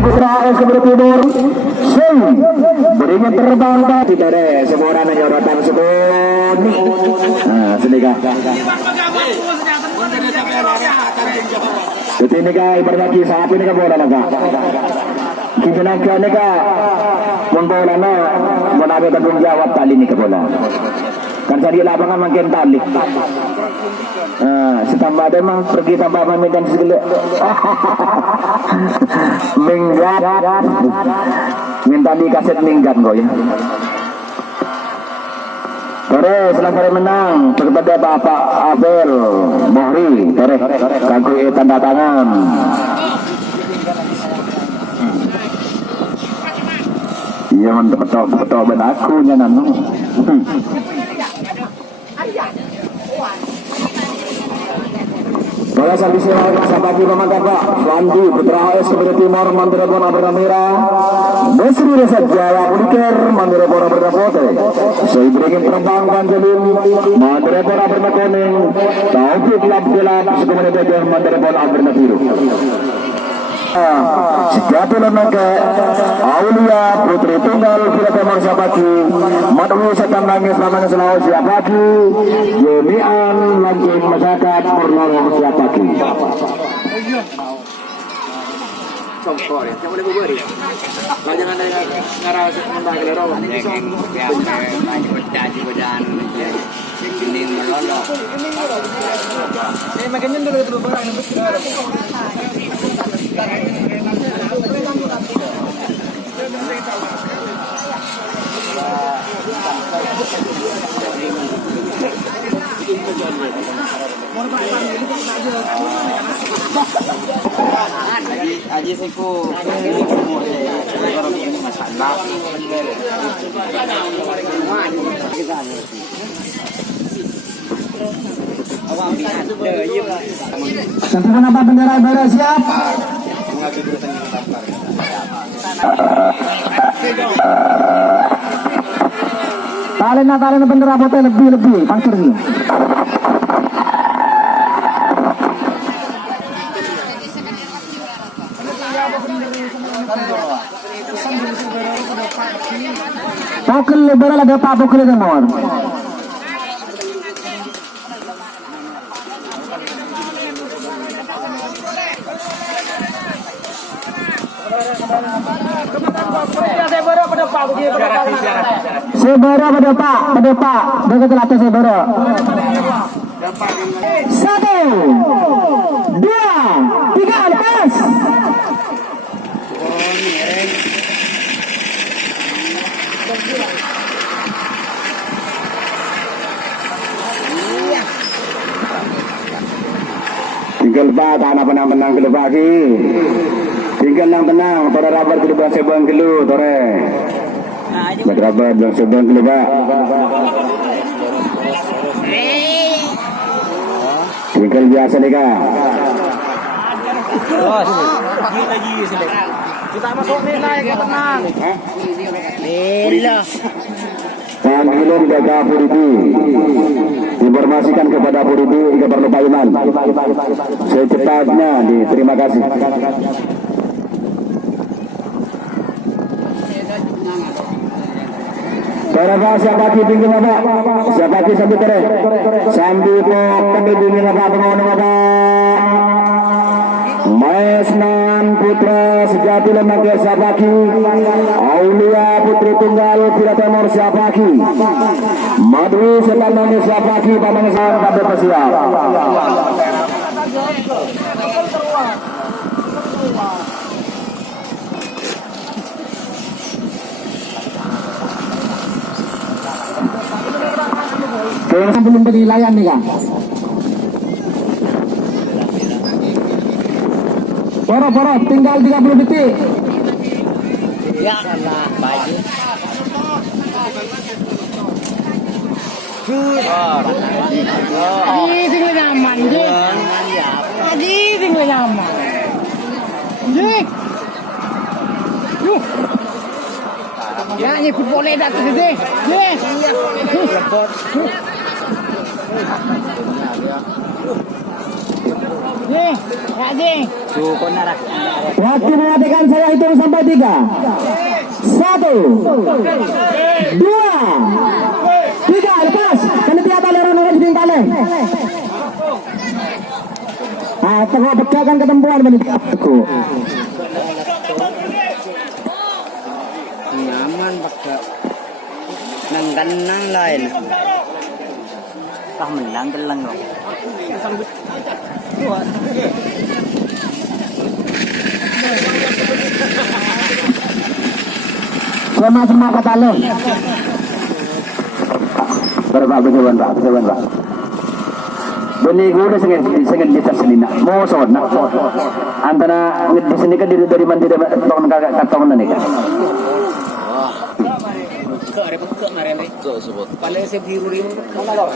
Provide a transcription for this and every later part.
Putra AS Kemudian Timur Sing berinya terbang tadi dari semua orang nyorotan sekuni. Nah sedikit jadi ini kak ibaratnya saat ini kan bola naga kita nak membola na menabi tanggung jawab tali ni ke bola kan saya di lapangan makin tali setambah ada memang pergi tambah meminta segala minggat minta dikaset minggat kau ya. Tore selesai menang kepada Bapak Abel Mohri. Tore kagui tanda tangan. Iya mantap betul ben aku nyanan. Bola servis sabagi pemantap Pak Wandi Putra AS Kemudian Timur Mandiri Bona Bernamira Mesri Resa Jaya Udiker Mandiri Bona Bernapote saya berikan terbang Panjalim Mandiri Bona Bernakoning Taufik Labdelab Sekemudian Dede Mandiri Bona Bernabiru sejati lembaga Aulia Putri Tunggal Villa Timur Sabaki Madwi Setan Nangis Namanya Sulawesi Sabaki Yemian Lanjing Masyarakat Purnoro Sabaki Songkor ya, yang boleh bubur ya. Kalau jangan ada ngarah membagi lorong ini banyak pecah di badan ini melolok. Makanya dulu itu barang yang besar. Aji siku masalah. Sentuhan apa bendera siap? Talena bendera putih lebih pangcer ini. Pokul liberal ada Pak Pokul Timur. Sebera pada Pak, dekat atas sebera. 1, 2, 3, lepas. Tinggal Pak, tanah penang-penang ke depan lagi. Tinggal yang tenang, pada rabar ke depan sebang kelu, tore. Pada rabar dan sebang kelu Pak. Tinggal biasa nih Kak. Kita masuk nilai ke tenang. Nila. Panggilan jaga Puridi informasikan kepada Puridi ke perlu Pak Iman secepatnya terima kasih. Para siapa lagi tinggi apa? Siapa lagi sambil terus? Sambil kok tinggi apa pengono apa? Maesnan Putra Sejati Lembaga Sabaki Aulia Putri Tunggal Villa Timur Sabaki Madwi Setanani Sabaki Pamangsan pada persiap. Kayaknya belum penilaian nih Kang. Boro-boro tinggal 30 detik. Ya Allah, baju. Adi tinggal nyaman, Adi tinggal nyaman. Ya, ini footballnya datang deh. Lepot. Adik. Waktu mematikan saya hitung sampai 3. 1, 2, 3. Lepas. Panitia taliran harus bintang. Tengah pecahkan ketempuan panitia. Nyaman pakai nang lain. Kah menang gelang loh. Sama kata lo. Berapa Pak. Beni gue udah sengen kita sini nak. Mau soal nak. Antara di sini kan dari mandiri tolong kakak katong nanti kan. Pandai saya biru ini. Mana lo?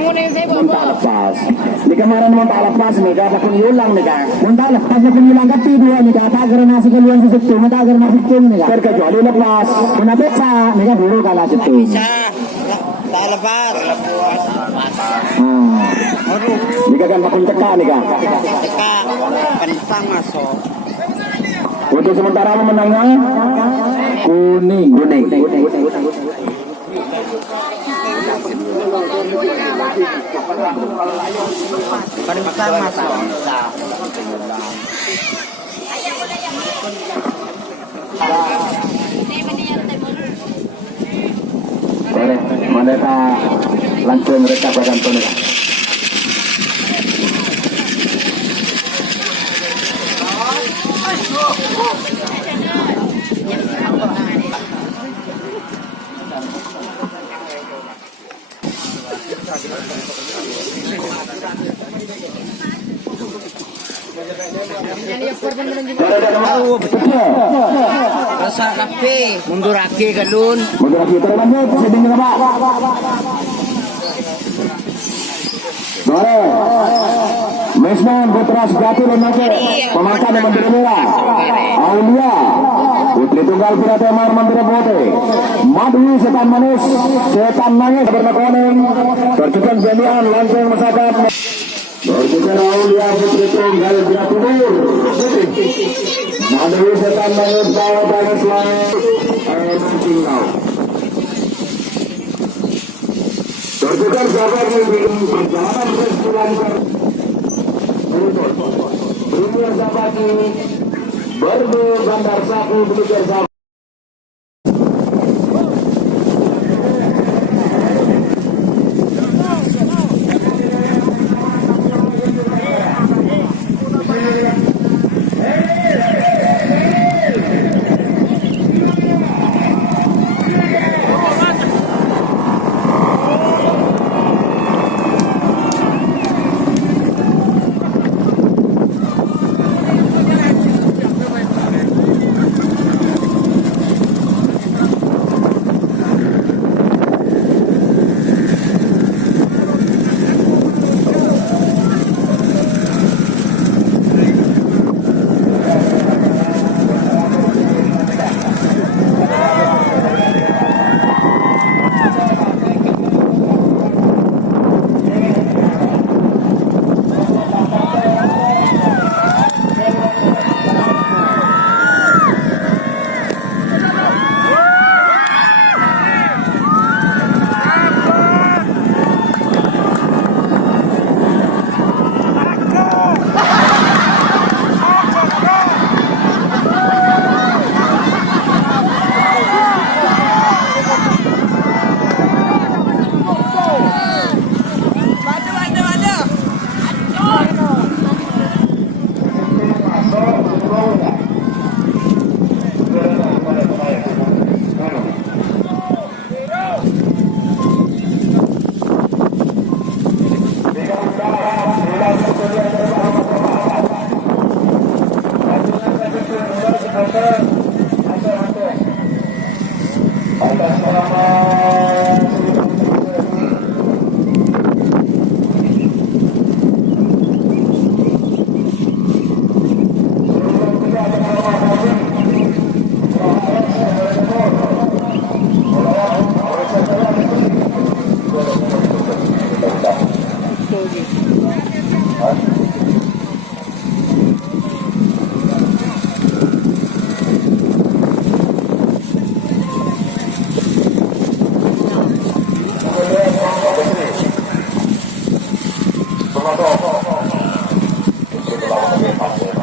Ngunin saya bawa. Lepas. Di kemarin mau tak lepas nih, kata pun hilang nih kan. Mau tak lepas pun hilang tapi dua nih kata agar nasi keluar di situ, mata agar nasi keluar nih kan. Terkecuali lepas, mana pesa, nih kan dulu kalah situ. Tak lepas. Jika kan makin cekak nih kan. Cekak, kentang masuk. Untuk sementara menangnya kuning. Kentang masuk. Boleh, mereka langsung mereka badan tulis. Rasa kafe, mundur lagi galun. Mundur lagi terlanjut, seding Pak. Boleh. Mesman Putra Sejati Lemake, pemangkat Mandiri Merah. Aulia, Putri Tunggal Piratemar Mandiri Putih. Madwi Setan Manis, Setan Nangis Bernakoning. Tercukan jamian langsung masyarakat. Berjukan Aulia Putri Tunggal Piratemar. Madwi Setan Manis Bawa Bagai Selain. Tinggal. Berjukan sahabat yang perjalanan berjalan Premier Sabati Berbu Bandar Saku Belujar Sabati. Terima kasih.